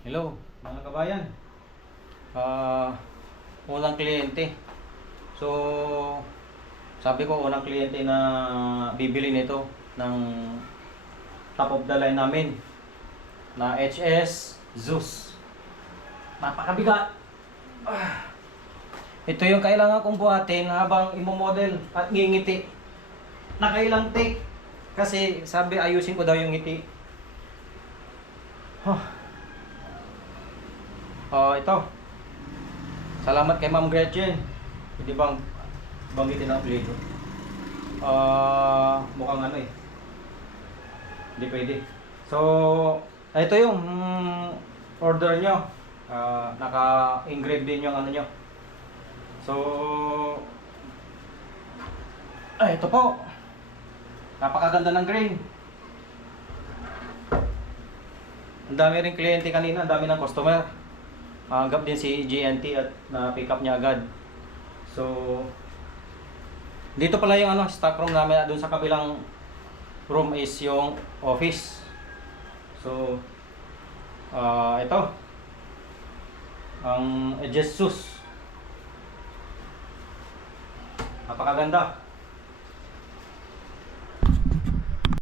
Hello, mga kabayan. Unang kliyente. So, sabi ko unang kliyente na bibili nito ng top of the line namin na HS Zeus. Napakabigat. Ito yung kailangan kong buhatin habang imo-model at ngingiti. Nakailang take kasi sabi ayusin ko daw yung ngiti. Ito. Salamat kay Ma'am Gretchen. Hindi bang banggitin ang apelyido? Mukhang ano eh. Hindi pwede. So, ito yung order nyo. Naka-engrave din yung ano nyo. So, ito po. Napakaganda ng grain. Ang dami rin kliyente kanina, ang dami ng customer. Agap din si GNT at na-pick up niya agad. So, dito pala yung stock room namin. Doon sa kabilang room is yung office. So, ito. Ang Jesus. Napakaganda.